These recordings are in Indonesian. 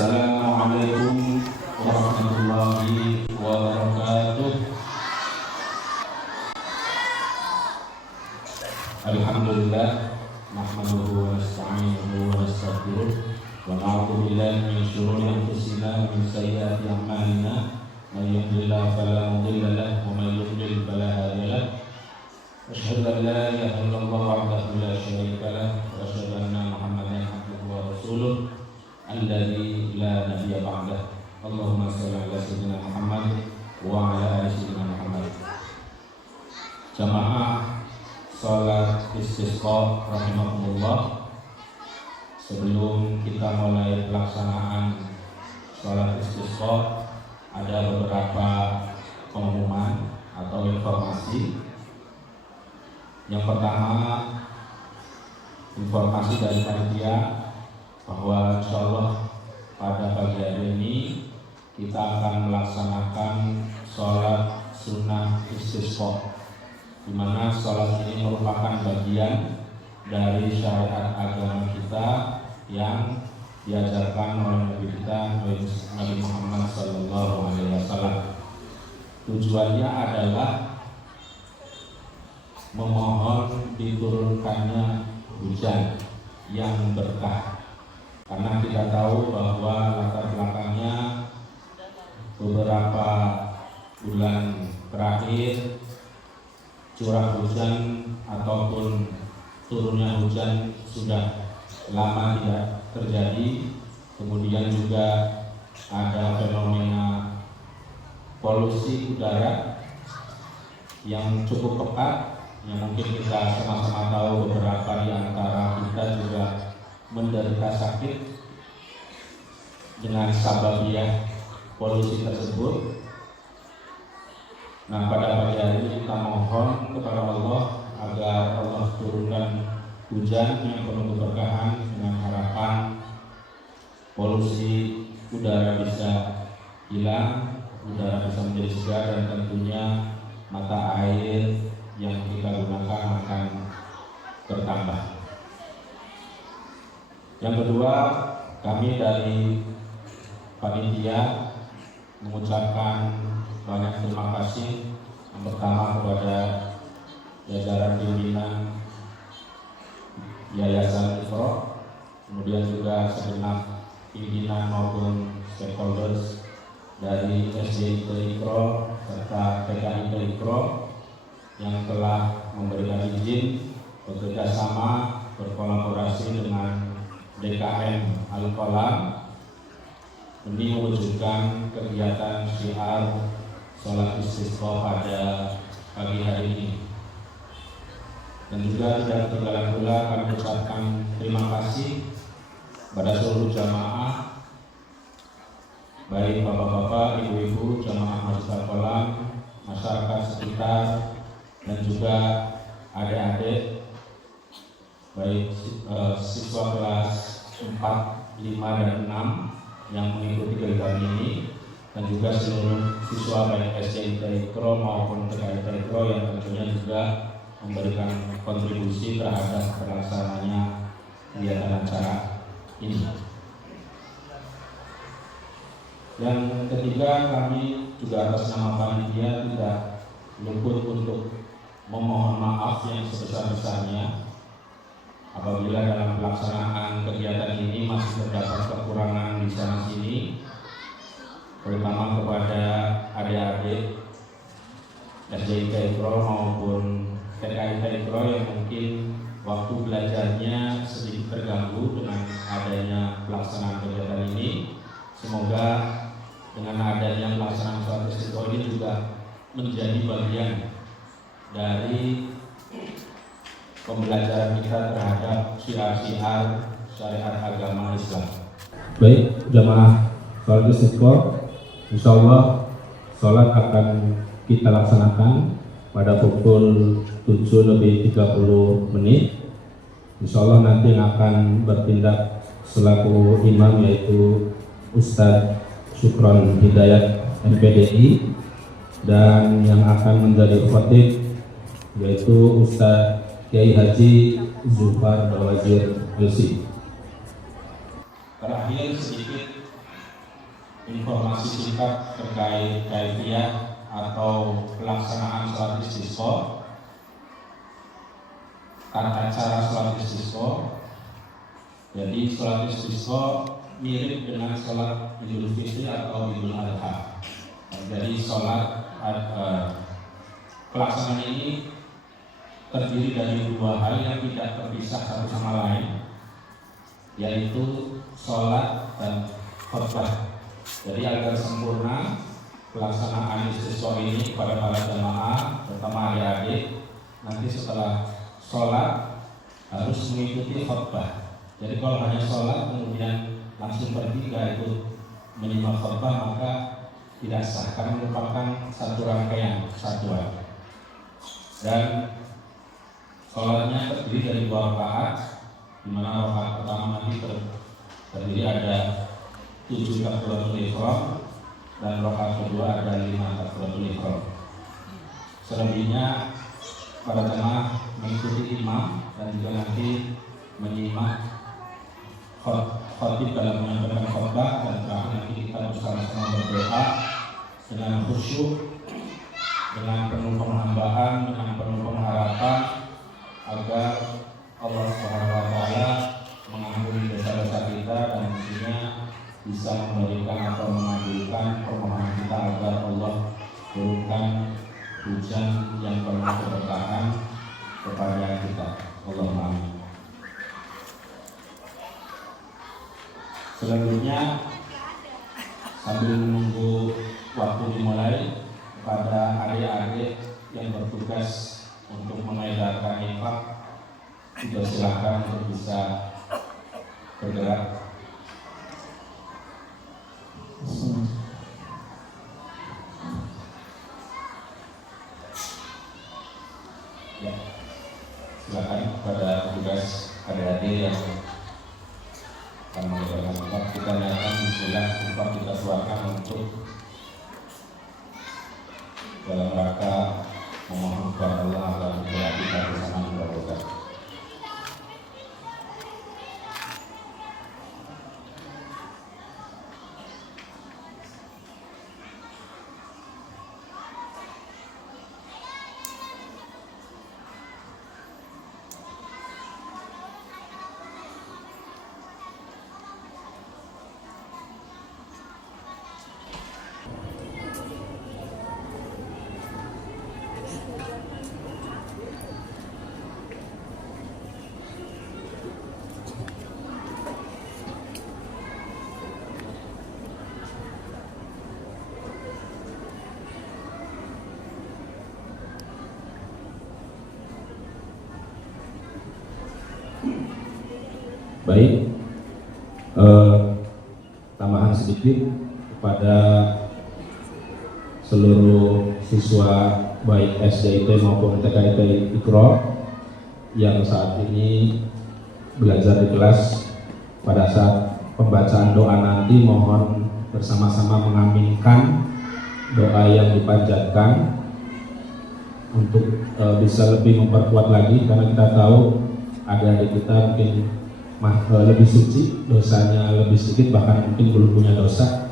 Assalamualaikum warahmatullahi wabarakatuh. Alhamdulillah nahmaduhu wa nasta'inuhu wa nastaghfiruh wa na'udzu billahi min shururi anfusina wa min sayyiati a'malina may yahdihillahu fala mudilla lahu wa may yudlil fala hadiya lahu. Asyhadu an la ilaha illallah wahdahu la syarika lahu wa asyhadu anna Muhammadan abduhu wa rasuluh alladzi la nabiyya ba'dah. Allahumma shalli ala sayyidina Muhammad wa ala ali sayyidina Muhammad. Jamaah salat istisqa rahimakumullah, sebelum kita mulai pelaksanaan salat istisqa ada beberapa pengumuman atau informasi. Yang pertama, informasi dari panitia bahwa insyaallah pada pagi hari ini kita akan melaksanakan sholat sunnah istisqa, di mana sholat ini merupakan bagian dari syariat agama kita yang diajarkan oleh Nabi kita Nabi Muhammad SAW. Tujuannya adalah memohon diturunkannya hujan yang berkah. Karena kita tahu bahwa latar belakangnya beberapa bulan terakhir curah hujan ataupun turunnya hujan sudah lama tidak terjadi. Kemudian juga ada fenomena polusi udara yang cukup pekat, yang mungkin kita sama-sama tahu beberapa di antara kita juga menderita sakit dengan sababiah polusi tersebut. Nah, pada pagi hari ini kita mohon kepada Allah agar Allah turunkan hujan yang penuh keberkahan dengan harapan polusi udara bisa hilang, udara bisa menjadi segar, dan tentunya mata air yang kita gunakan akan bertambah. Yang kedua, kami dari panitia mengucapkan banyak terima kasih yang pertama kepada jajaran pimpinan Yayasan Iqra, kemudian juga segenap pimpinan maupun stakeholders dari SDIT Iqra serta PKIT Iqra yang telah memberikan izin bekerja sama berkolaborasi dengan DKM Al-Qalam demi mewujudkan kegiatan syiar sholat istisqa pada pagi hari ini. Dan juga tidak ketinggalan pula kami ucapkan terima kasih pada seluruh jamaah, baik bapak-bapak, ibu-ibu, jamaah Masjid Al-Qalam, masyarakat sekitar, dan juga adik-adik, baik siswa kelas 4, 5, dan 6 yang mengikuti kegiatan ini, dan juga seluruh siswa baik SDIT Iqra maupun PKIT Iqra yang tentunya juga memberikan kontribusi terhadap pelaksananya kegiatan acara ini. Yang ketiga, kami juga atas nama panitia tidak luput untuk memohon maaf yang sebesar-besarnya apabila dalam pelaksanaan kegiatan ini masih terdapat kekurangan di sana sini, terutama kepada adik-adik SDIT Iqra maupun PKIT Iqra yang mungkin waktu belajarnya sedikit terganggu dengan adanya pelaksanaan kegiatan ini. Semoga dengan adanya pelaksanaan sholat istisqa ini juga menjadi bagian dari pembelajaran kita terhadap syiar-syiar syariat agama Islam. Baik, jamaah sholat istisqa, insyaallah sholat akan kita laksanakan pada pukul 7:30. Insyaallah nanti yang akan bertindak selaku imam yaitu Ustadz Syukron Hidayat MPDI, dan yang akan menjadi khatib yaitu Ustadz Kiai Haji Zufar Bawazir LC. Terakhir sedikit informasi singkat terkait kaifiyah atau pelaksanaan sholat istisqa, tata cara sholat istisqa. Jadi sholat istisqa mirip dengan sholat Idul Fitri atau Idul Adha. Jadi sholat pelaksanaan ini terdiri dari dua hal yang tidak terpisah satu sama lain, yaitu sholat dan khutbah. Jadi agar sempurna pelaksanaan istisqa ini kepada para jamaah, terutama adik-adik, nanti setelah sholat harus mengikuti khutbah. Jadi kalau hanya sholat kemudian langsung pergi gak ikut menyimak khutbah, maka tidak sah karena merupakan satu rangkaian kesatuan. Dan sholatnya terdiri dari 2 rakaat, di mana rakaat pertama nanti terdiri ada 7 takbiratul ihram dan rakaat kedua ada 5 takbiratul ihram. Selebihnya para jemaah mengikuti imam dan juga nanti menyimak khatib dalam menyampaikan khutbah, dan terakhir nanti kita bersama-sama berdoa dengan khusyuk, dengan penuh penghambaan, dengan penuh pengharapan agar Allah Subhanahu wa taala mengampuni dosa-dosa kita dan tentunya bisa memberikan atau mengabulkan permohonan kita agar Allah turunkan hujan yang penuh keberkahan kepada kita. Allahumma amin. Selanjutnya, sambil menunggu waktu dimulai, kepada adik-adik yang bertugas untuk mengedarkan infak, juga silakan untuk bisa bergerak. Ya, silakan kepada petugas adik-adik yang akan mengedarkan infak, kita nyatakan bismillah, infak kita keluarkan untuk dalam rangka memohon kepada Allah agar kita bersama mendapatkan. Baik, tambahan sedikit kepada seluruh siswa baik SDIT maupun TKIT Iqra yang saat ini belajar di kelas. Pada saat pembacaan doa nanti mohon bersama-sama mengaminkan doa yang dipanjatkan untuk bisa lebih memperkuat lagi, karena kita tahu adik-adik kita mungkin lebih suci, dosanya lebih sedikit, bahkan mungkin belum punya dosa.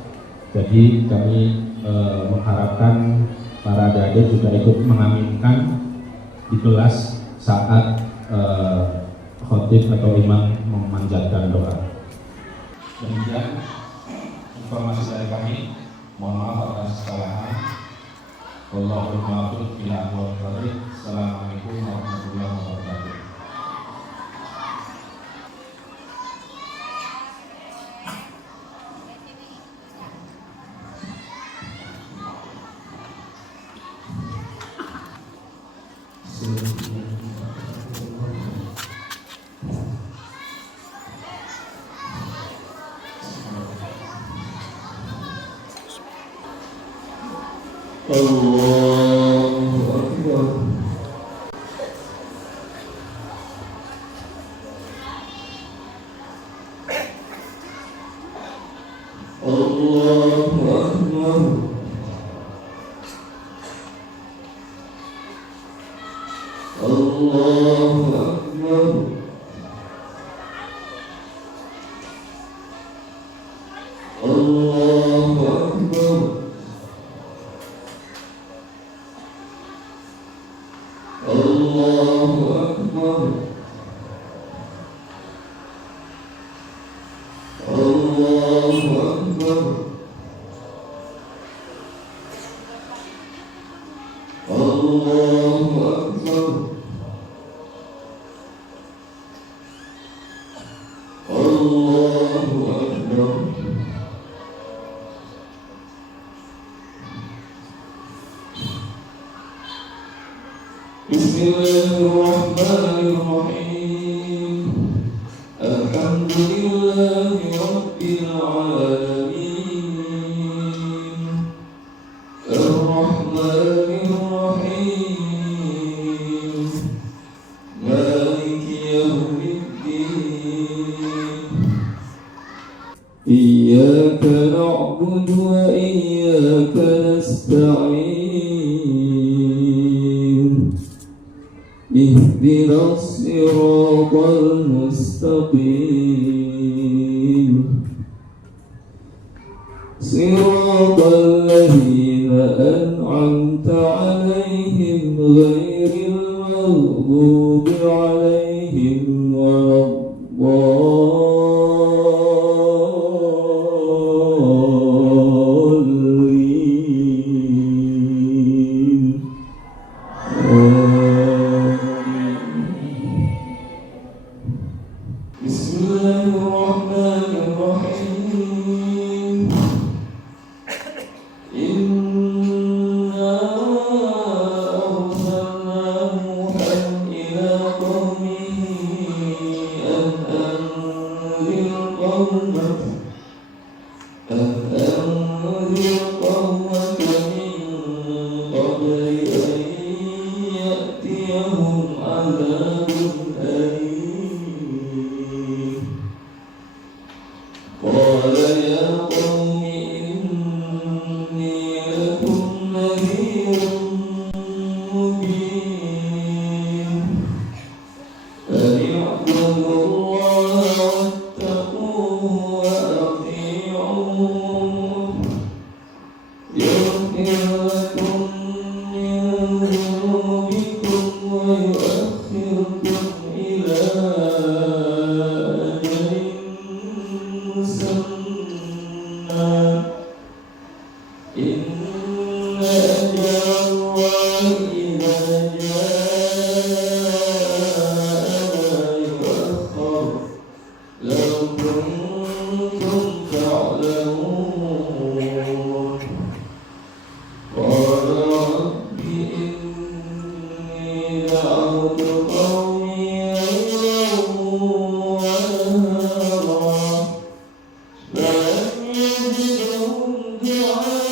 Jadi kami mengharapkan para adik-adik juga ikut mengaminkan di kelas saat khotib atau imam memanjatkan doa. Demikian informasi dari kami. Mohon maaf atas kesalahan. Wallahul muwaffiq ila aqwamit thoriq. Assalamualaikum warahmatullahi wabarakatuh. Allahu Akbar. Allahu Akbar. Allahu Akbar. Allahu Akbar. Bismillahirrahmanirrahim. Alhamdulillahi Rabbil alamin. Ar-Rahmanir-Rahim. Maliki yawmiddin. Iyyaka na'budu wa iyyaka nasta'in. اهدنا الصراط المستقيم صراط الذين أنعمت عليهم غير المغضوب عليهم ولا الضالين. Bismillahirrahmanirrahim. Inna arsalna Nuhan ila qaumihi an anzir qaumaka min qabli an ya'tiyahum azabun alim. قال يا قوم إني لكم نذير مبين أن اعبدوا الله واتقوه وأطيعون يغفر لكم من ذنوبكم ويؤخركم إلى إن أجل الله إذا جاء لا يؤخر لو كنتم تعلمون. قال رب إني دعوت قومي ليلا ونهارا فلم يزدهم دعائي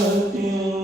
خطيئاتهم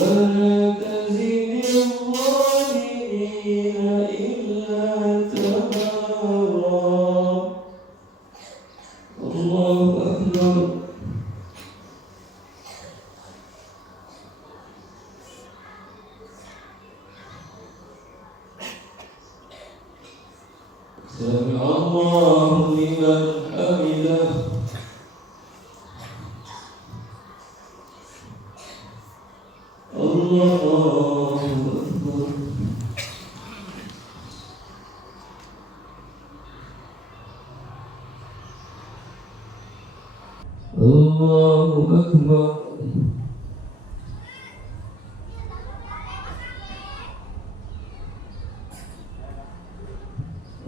ولا تزد الظالمين إلا تبارا. الله أكبر. سمع الله لمن حمده. الله أكبر. الله أكبر.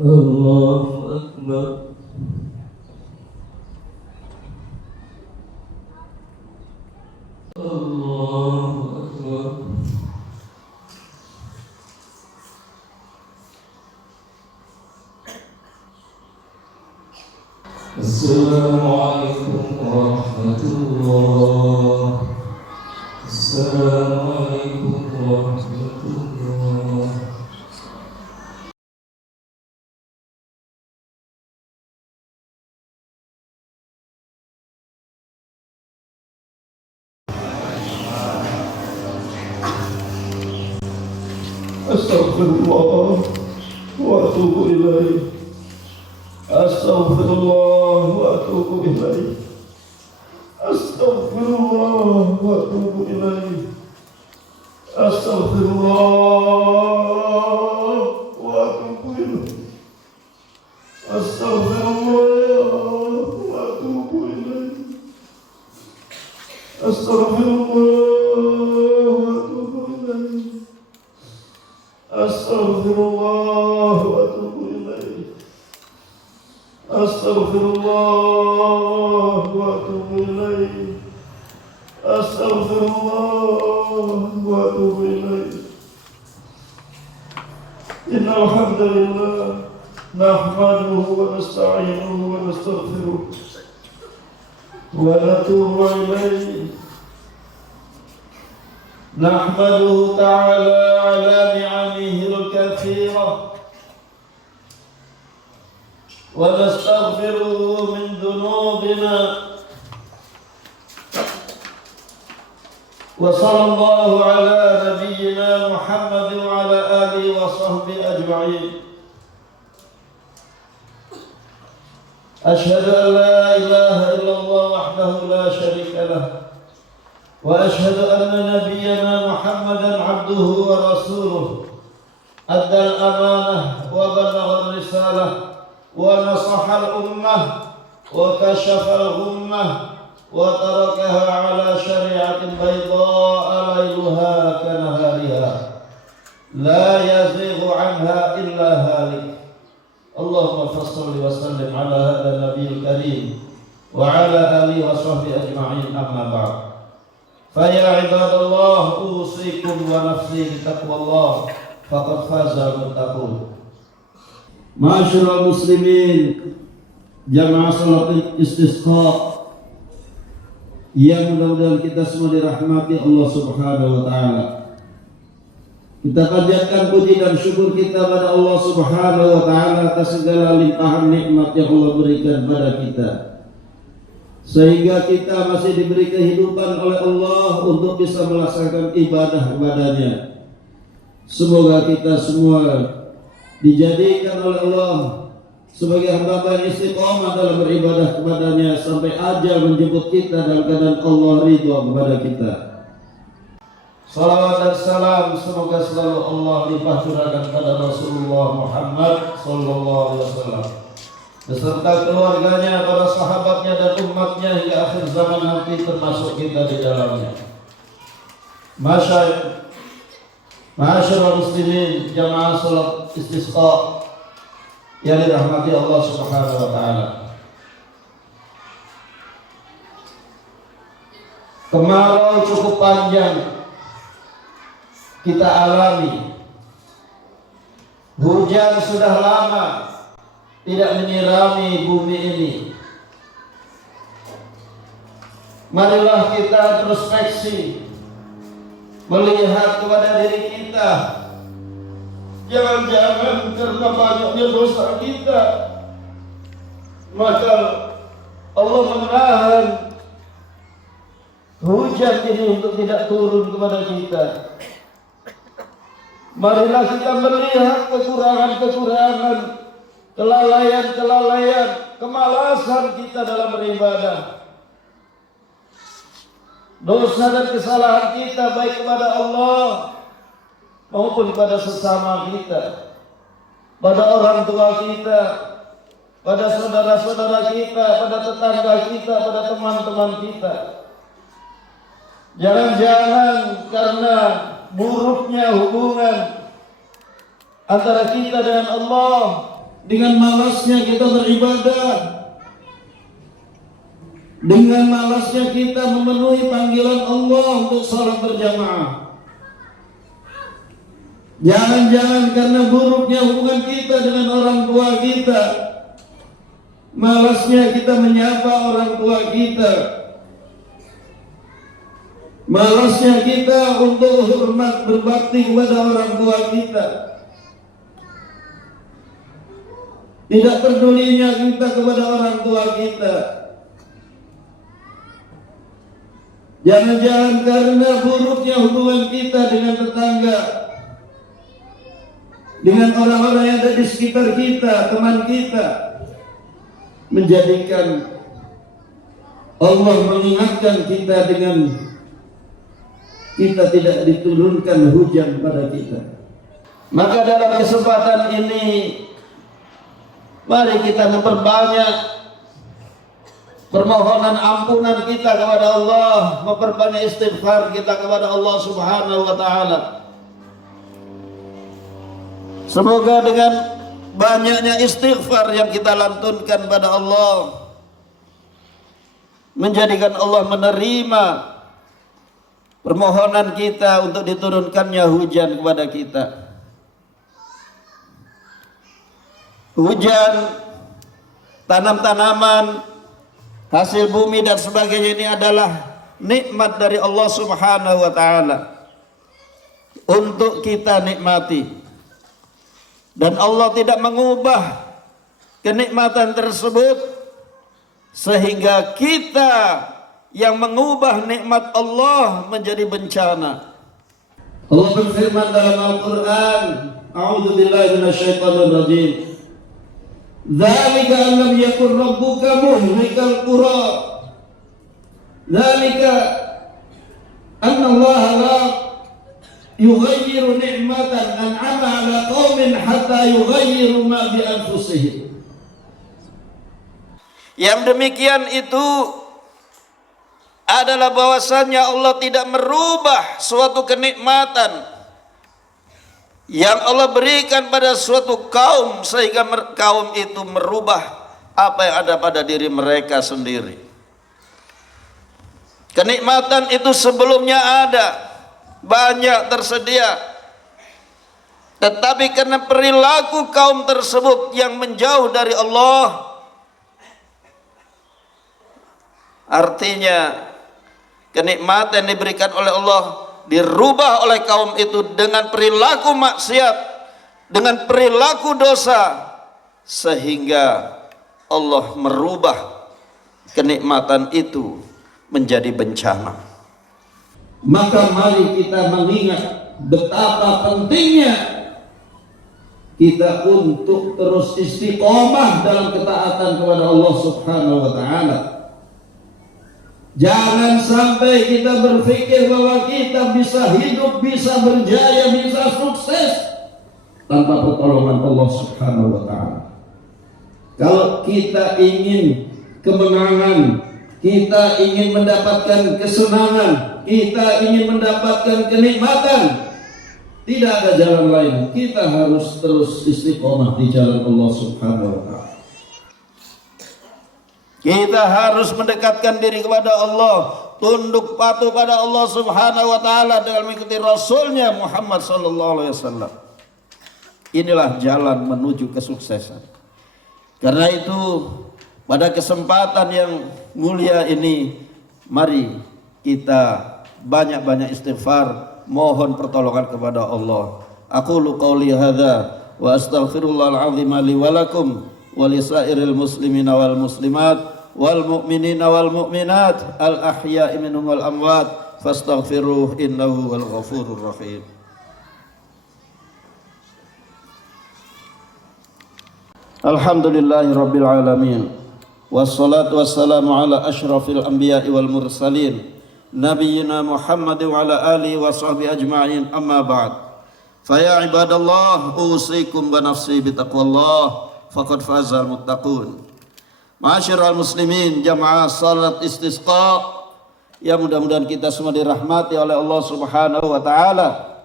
الله أكبر. الله أكبر. السلام عليكم ورحمة الله. السلام عليكم ورحمة الله. أستغفر الله وأتوب إليه. أستغفر الله وأتوب إليه. أستغفر الله وأتوب إليه. أستغفر الله وأتوب إليه. أستغفر الله وأتوب إليه. أستغفر الله وأتوب إليه. أستغفر الله وأتوب إليه. أستغفر الله وأتوب إليه. أستغفر الله وأتوب إليه. إن الحمد لله نحمده ونستعينه ونستغفره ونتوب إليه. نحمده تعالى على نعمه الكثيرة ونستغفره من ذنوبنا. وصلى الله على نبينا محمد وعلى آله وصحبه أجمعين. أشهد أن لا إله إلا الله وحده لا شريك له، وأشهد أن نبينا محمدا عبده ورسوله، أدى الأمانة وبلغ الرسالة ونصح الأمة وكشف الغمة وتركها على شريعة بيضاء ليلها كنهارها لا يزيغ عنها إلا هالك. اللهم صل وسلم على هذا النبي الكريم وعلى آله وصحبه أجمعين. أما بعد، فيا عباد الله، أوصيكم ونفسي بتقوى الله فقد فاز المتقون. Ma'asyiral muslimin, jamaah salat istisqa yang mudah-mudahan kita semua dirahmati Allah Subhanahu wa taala. Kita panjatkan puji dan syukur kita pada Allah Subhanahu wa taala atas segala limpahan nikmat yang Allah berikan pada kita, sehingga kita masih diberi kehidupan oleh Allah untuk bisa melaksanakan ibadah kepadanya. Semoga kita semua dijadikan oleh Allah sebagai hamba yang istiqomah dalam beribadah kepadanya sampai ajal menjemput kita dalam keadaan Allah ridha kepada kita. Salawat dan salam semoga selalu Allah limpah curahkan pada Rasulullah Muhammad sallallahu alaihi wasallam beserta keluarganya, para sahabatnya dan umatnya hingga akhir zaman nanti, termasuk kita di dalamnya. Ma'asyiral muslimin, jamaah salat istisqa yang dirahmati Allah Subhanahu wa taala. Kemarau cukup panjang kita alami. Hujan sudah lama tidak menyirami bumi ini. Marilah kita introspeksi melihat kepada diri kita. Jangan-jangan karena banyaknya dosa kita, maka Allah menahan hujan ini untuk tidak turun kepada kita. Marilah kita melihat kekurangan-kekurangan, kelalaian-kelalaian, kemalasan kita dalam beribadah, dosa dan kesalahan kita baik kepada Allah maupun pada sesama kita, pada orang tua kita, pada saudara-saudara kita, pada tetangga kita, pada teman-teman kita. Jangan-jangan karena buruknya hubungan antara kita dengan Allah, dengan malasnya kita beribadah, dengan malasnya kita memenuhi panggilan Allah untuk salat berjamaah. Jangan-jangan karena buruknya hubungan kita dengan orang tua kita, malasnya kita menyapa orang tua kita, malasnya kita untuk hormat berbakti kepada orang tua kita, tidak pedulinya kita kepada orang tua kita. Jangan-jangan karena buruknya hubungan kita dengan tetangga, dengan orang-orang yang ada di sekitar kita, teman kita, menjadikan Allah mengingatkan kita dengan kita tidak diturunkan hujan pada kita. Maka dalam kesempatan ini, mari kita memperbanyak permohonan ampunan kita kepada Allah, memperbanyak istighfar kita kepada Allah Subhanahu wa Ta'ala. Semoga dengan banyaknya istighfar yang kita lantunkan pada Allah, menjadikan Allah menerima permohonan kita untuk diturunkannya hujan kepada kita. Hujan, tanam-tanaman, hasil bumi dan sebagainya ini adalah nikmat dari Allah Subhanahu wa Ta'ala untuk kita nikmati. Dan Allah tidak mengubah kenikmatan tersebut sehingga kita yang mengubah nikmat Allah menjadi bencana. Allah berfirman dalam Al-Quran, A'udzu billahi minasyaitonir rajim. Dzalika an lam yakun rabbuka muhlikal qura. Dzalika anna Allah la yughayyiru ni'matan an'ama 'ala qaumin hatta yughayyiru ma bi anfusihim. Yang demikian itu adalah bahwasannya Allah tidak merubah suatu kenikmatan yang Allah berikan pada suatu kaum sehingga kaum itu merubah apa yang ada pada diri mereka sendiri. Kenikmatan itu sebelumnya ada, banyak tersedia, tetapi karena perilaku kaum tersebut yang menjauh dari Allah, artinya kenikmatan yang diberikan oleh Allah dirubah oleh kaum itu dengan perilaku maksiat, dengan perilaku dosa, sehingga Allah merubah kenikmatan itu menjadi bencana. Maka mari kita mengingat betapa pentingnya kita untuk terus istiqomah dalam ketaatan kepada Allah Subhanahu wa Ta'ala. Jangan sampai kita berpikir bahwa kita bisa hidup, bisa berjaya, bisa sukses tanpa pertolongan Allah Subhanahu wa Ta'ala. Kalau kita ingin kemenangan, kita ingin mendapatkan kesenangan, kita ingin mendapatkan kenikmatan, tidak ada jalan lain. Kita harus terus istiqomah di jalan Allah Subhanahu wa Ta'ala. Kita harus mendekatkan diri kepada Allah, tunduk patuh pada Allah Subhanahu wa Ta'ala dengan mengikuti Rasulnya Muhammad sallallahu alaihi wasallam. Inilah jalan menuju kesuksesan. Karena itu pada kesempatan yang mulia ini, mari kita banyak-banyak istighfar, mohon pertolongan kepada Allah. Aqulu qauli hadza wa astaghfirullahal azim li wa lakum wa lisairil muslimina wal muslimat wal mu'minina wal mu'minat al ahya'i minhum wal amwat fastaghfiruhu innahu wal ghafurur rahim. Alhamdulillahi rabbil alamin, wassalatu wassalamu ala ashrafil anbiya'i wal mursalin nabiyyina Muhammad wa ala alihi wa sahbihi ajma'in, amma ba'd. Faya ibadallah, usikum wa nafsi bitaqwallah, faqad fazal muttaqun. Ma'asyiral muslimin, jamaah salat istisqa yang mudah-mudahan kita semua dirahmati oleh Allah Subhanahu wa taala.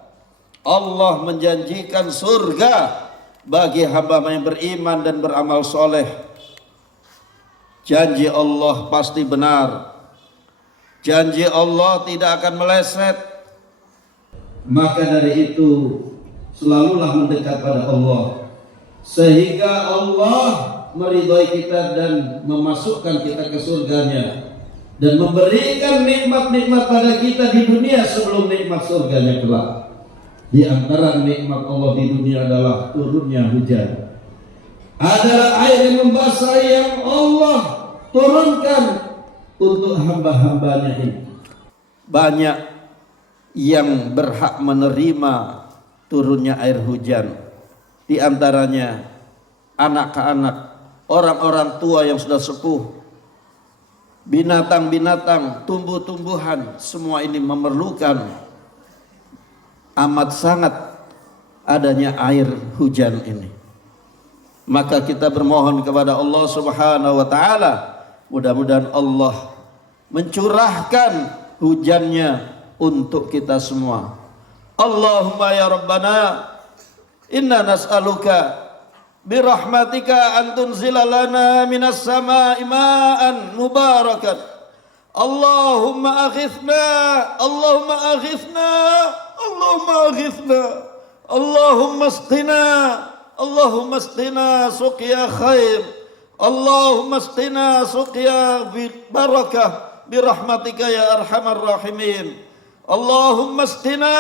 Allah menjanjikan surga bagi hamba yang beriman dan beramal soleh. Janji Allah pasti benar. Janji Allah tidak akan meleset. Maka dari itu selalulah mendekat pada Allah, sehingga Allah meridhai kita dan memasukkan kita ke surganya dan memberikan nikmat-nikmat pada kita di dunia sebelum nikmat surganya kelak. Di antara nikmat Allah di dunia adalah turunnya hujan, adalah air yang membasahi yang Allah turunkan untuk hamba-hambanya ini. Banyak yang berhak menerima turunnya air hujan, di antaranya anak-anak, orang-orang tua yang sudah sepuh, binatang-binatang, tumbuh-tumbuhan, semua ini memerlukan amat sangat adanya air hujan ini. Maka kita bermohon kepada Allah Subhanahu wa taala, mudah-mudahan Allah mencurahkan hujannya untuk kita semua. Allahumma ya Rabbana, inna nas'aluka birahmatika an tunzila lana minas sama'i ma'an mubarakan. Allahumma aghithna, Allahumma aghithna, Allahumma aghithna, Allahumma asqina, Allahumma asqina suqya khair, Allahumma asqina suqya barakah birahmatika ya arhamar rahimin. Allahumma asqina,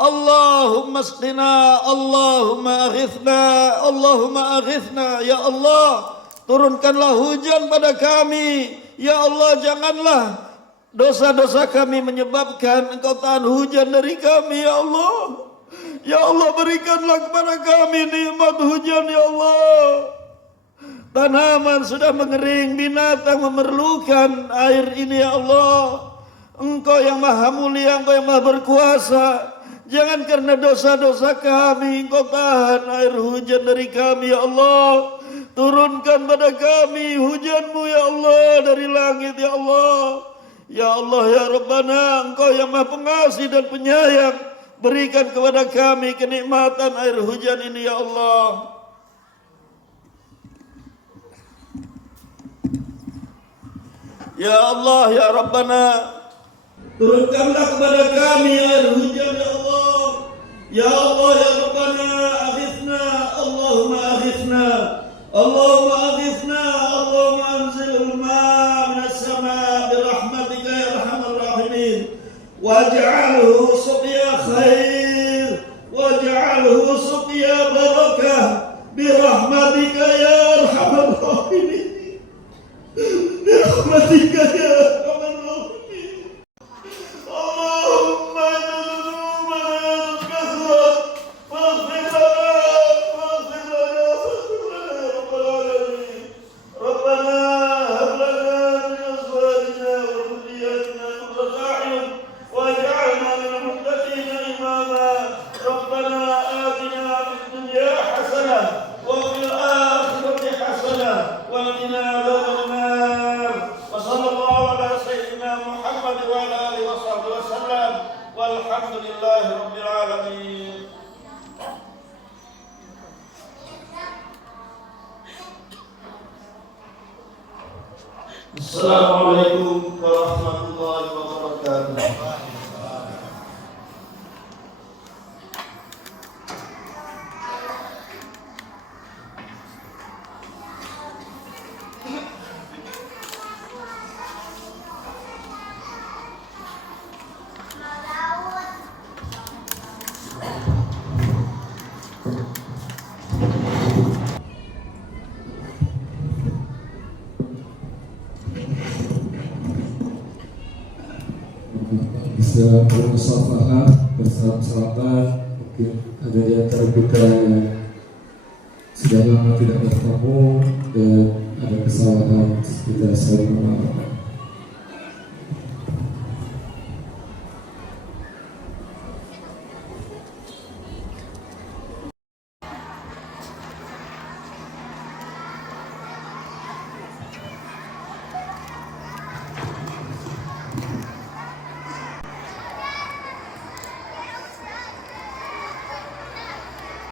Allahumma asqina, Allahumma aghithna, Allahumma aghithna. Ya Allah, turunkanlah hujan pada kami. Ya Allah, janganlah dosa-dosa kami menyebabkan Engkau tahan hujan dari kami. Ya Allah, ya Allah, berikanlah kepada kami nikmat hujan. Ya Allah, tanaman sudah mengering, binatang memerlukan air ini. Ya Allah, Engkau yang maha mulia, Engkau yang maha berkuasa. Jangan karena dosa-dosa kami Engkau tahan air hujan dari kami. Ya Allah, turunkan pada kami hujan-Mu ya Allah dari langit. Ya Allah, ya Allah, ya Rabbana, Engkau yang maha pengasih dan penyayang, berikan kepada kami kenikmatan air hujan ini. Ya Allah, ya Allah, ya Rabbana, turunkanlah kepada kami air hujan. Ya Allah, ya Allah, ya Rabbana, aghithna, Allahumma aghithna, Allahumma aghithna, Allahumma anzilul ma' minas sama' birahmatika ya arhamar rahimin, waj'alhu suqya khair, waj'alhu suqya barakah birahmatika ya arhamar rahimin, birahmatika ya arhamar rahimin. Allahumma walhamdulillahi rabbil alamin. Assalamualaikum warahmatullahi wabarakatuh. bisa bermusafahat, bersalaman. Mungkin ada di antara kita yang sudah lama tidak bertemu dan ada kesalahan, kita saling memaafkan.